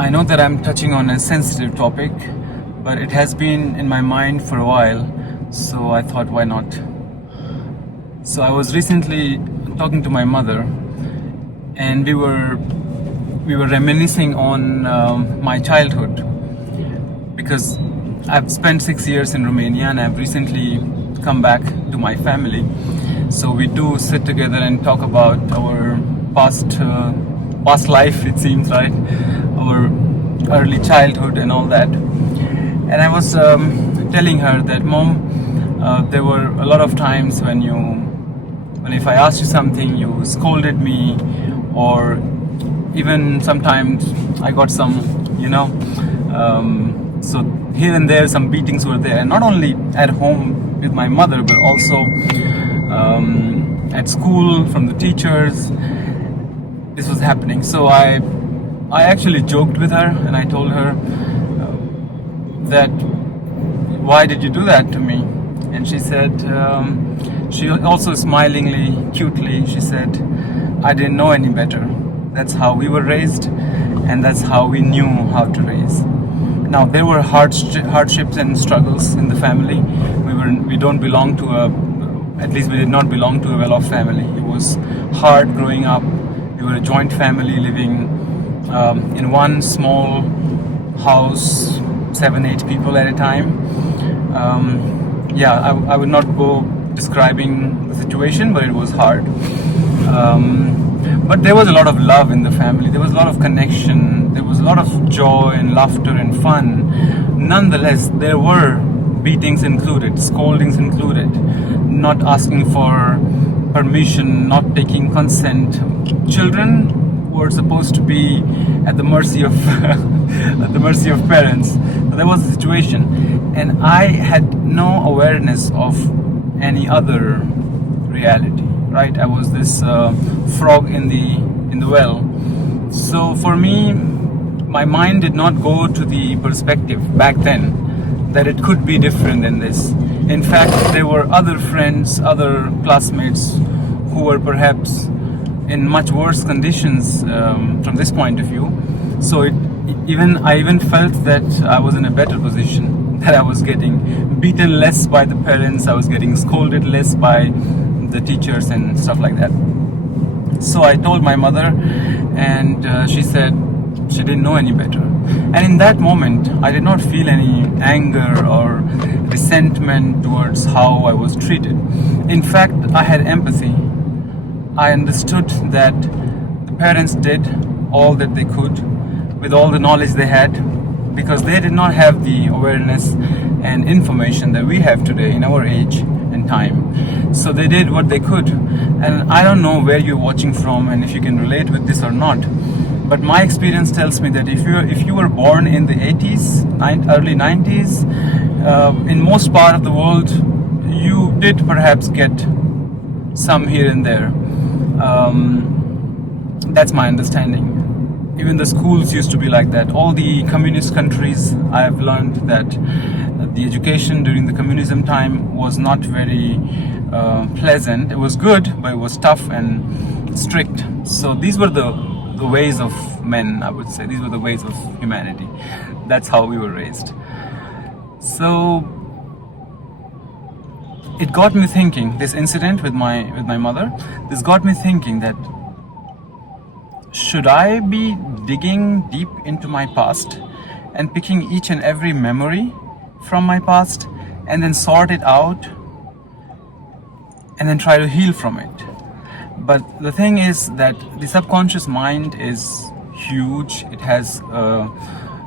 I know that I'm touching on a sensitive topic, but it has been in my mind for a while, so I thought, why not? So I was recently talking to my mother, and we were reminiscing on my childhood, because I've spent 6 years in Romania and I've recently come back to my family. So we do sit together and talk about our past life, it seems, right? Our early childhood and all that. And I was telling her that, Mom, there were a lot of times when if I asked you something, you scolded me, or even sometimes I got some, so here and there some beatings were there, and not only at home with my mother, but also at school from the teachers. This was happening. So I actually joked with her, and I told her that, why did you do that to me? And she said, she also smilingly, cutely, she said, I didn't know any better. That's how we were raised, and that's how we knew how to raise. Now, there were hardships and struggles in the family. We don't belong to at least we did not belong to a well-off family. It was hard growing up. We were a joint family living in one small house, 7-8 people at a time. I would not go describing the situation, but it was hard. But there was a lot of love in the family. There was a lot of connection. There was a lot of joy and laughter and fun. Nonetheless, there were beatings included, scoldings included, not asking for permission, not taking consent. Children were supposed to be at the mercy of at the mercy of parents. So there was a situation, and I had no awareness of any other reality. Right, I was this frog in the well. So for me, my mind did not go to the perspective back then that it could be different than this. In fact, there were other friends, other classmates who were perhaps in much worse conditions from this point of view. So I even felt that I was in a better position, that I was getting beaten less by the parents, I was getting scolded less by the teachers and stuff like that. So I told my mother, and she said she didn't know any better. And in that moment, I did not feel any anger or resentment towards how I was treated. In fact, I had empathy. I understood that the parents did all that they could with all the knowledge they had, because they did not have the awareness and information that we have today in our age and time. So they did what they could. And I don't know where you're watching from and if you can relate with this or not, but my experience tells me that if you were born in the 80s, early 90s, in most part of the world, you did perhaps get some here and there. That's my understanding. Even the schools used to be like that. All the communist countries, I have learned that the education during the communism time was not very pleasant. It was good, but it was tough and strict. So these were the ways of men, I would say. These were the ways of humanity. That's how we were raised. So it got me thinking, this incident with my mother, this got me thinking that, should I be digging deep into my past and picking each and every memory from my past and then sort it out and then try to heal from it? But the thing is that the subconscious mind is huge. It has a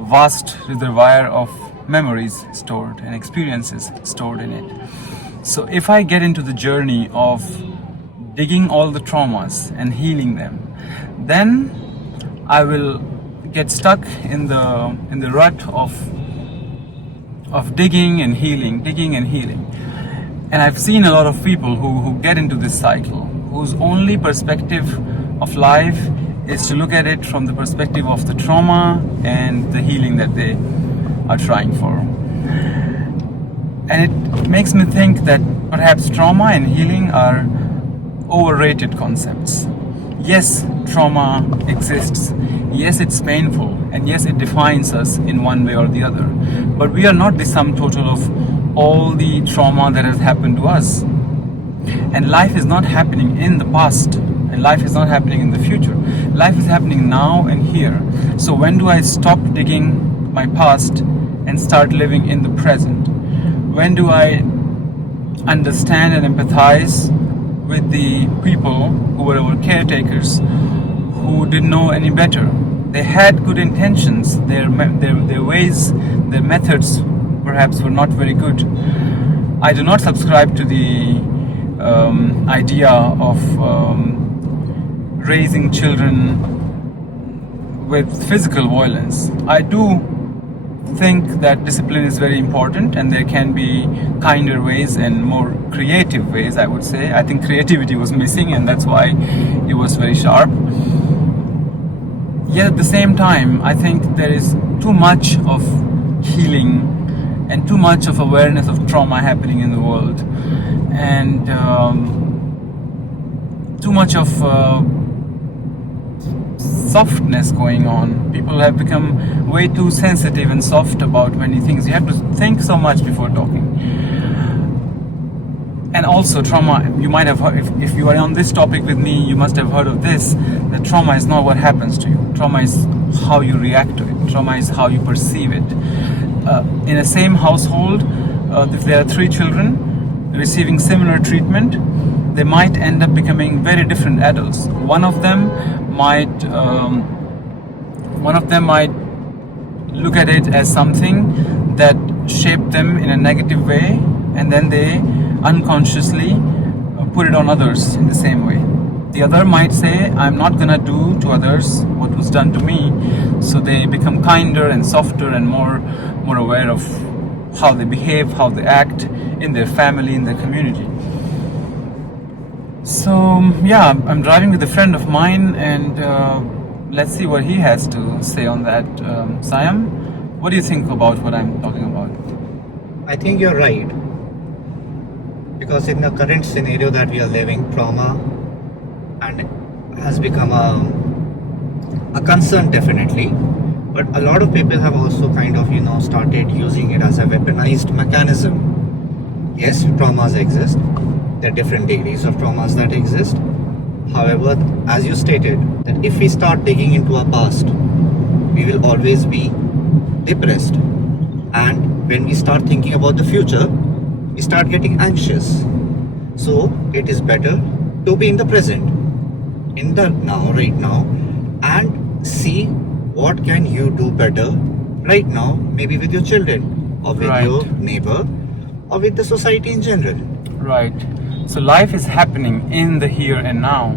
vast reservoir of memories stored and experiences stored in it. So if I get into the journey of digging all the traumas and healing them, then I will get stuck in the rut of digging and healing. And I've seen a lot of people who get into this cycle, whose only perspective of life is to look at it from the perspective of the trauma and the healing that they are trying for. And it makes me think that perhaps trauma and healing are overrated concepts. Yes, trauma exists. Yes, it's painful. And yes, it defines us in one way or the other. But we are not the sum total of all the trauma that has happened to us. And life is not happening in the past. And life is not happening in the future. Life is happening now and here. So when do I stop digging my past and start living in the present? When do I understand and empathize with the people who were our caretakers, who didn't know any better? They had good intentions. Their ways, their methods perhaps were not very good. I do not subscribe to the idea of raising children with physical violence. I do think that discipline is very important, and there can be kinder ways and more creative ways, I would say. I think creativity was missing, and that's why it was very sharp. Yet at the same time, I think there is too much of healing and too much of awareness of trauma happening in the world, and too much of softness going on. People have become way too sensitive and soft about many things. You have to think so much before talking. And also trauma, you might have heard, if you are on this topic with me, you must have heard of this, that trauma is not what happens to you. Trauma is how you react to it. Trauma is how you perceive it. In a same household, if there are 3 children receiving similar treatment, they might end up becoming very different adults. One of them might look at it as something that shaped them in a negative way, and then they unconsciously put it on others in the same way. The other might say, I'm not gonna do to others what was done to me. So they become kinder and softer and more aware of how they behave, how they act in their family, in their community. So yeah, I'm driving with a friend of mine, and let's see what he has to say on that. Siam, what do you think about what I'm talking about? I think you're right. Because in the current scenario that we are living, trauma and has become a concern, definitely. But a lot of people have also kind of, started using it as a weaponized mechanism. Yes, traumas exist. There are different degrees of traumas that exist. However, as you stated, that if we start digging into our past, we will always be depressed. And when we start thinking about the future, we start getting anxious. So it is better to be in the present, in the now, right now, and see what can you do better right now, maybe with your children, or with your neighbor, or with the society in general. Right. So life is happening in the here and now.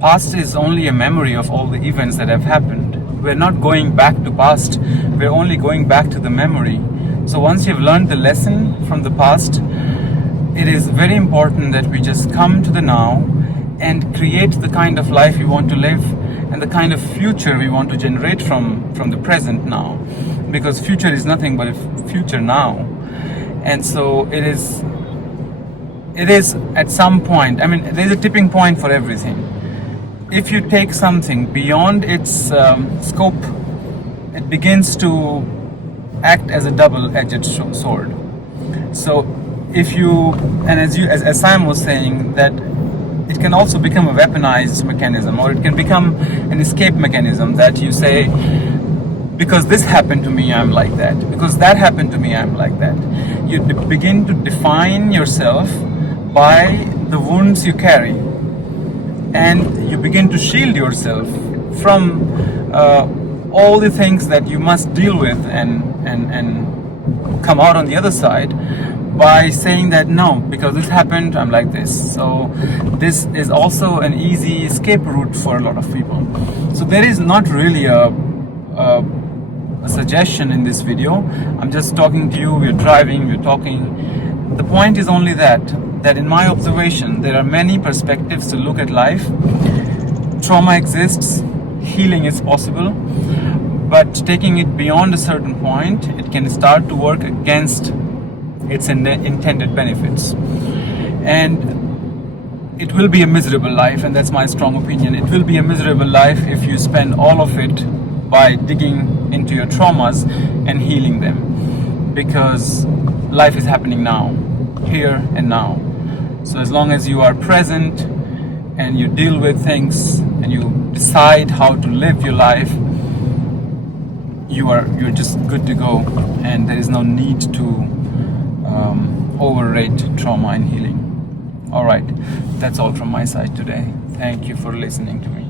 Past is only a memory of all the events that have happened. We're not going back to past, we're only going back to the memory. So once you've learned the lesson from the past, it is very important that we just come to the now and create the kind of life we want to live and the kind of future we want to generate from the present now. Because future is nothing but a future now. And so it is at some point, there's a tipping point for everything. If you take something beyond its scope, it begins to act as a double-edged sword. So if you, and as Sam was saying, that it can also become a weaponized mechanism, or it can become an escape mechanism, that you say, because this happened to me, I'm like that. Because that happened to me, I'm like that. You begin to define yourself by the wounds you carry, and you begin to shield yourself from all the things that you must deal with and come out on the other side by saying that no, because this happened, I'm like this. So this is also an easy escape route for a lot of people. So there is not really a suggestion in this video. I'm just talking to you, we're driving, we're talking. The point is only that in my observation, there are many perspectives to look at life. Trauma exists, healing is possible, but taking it beyond a certain point, it can start to work against its intended benefits. And it will be a miserable life, and that's my strong opinion. It will be a miserable life if you spend all of it by digging into your traumas and healing them, because life is happening now, here and now. So as long as you are present and you deal with things and you decide how to live your life, you're just good to go, and there is no need to overrate trauma and healing. All right, that's all from my side today. Thank you for listening to me.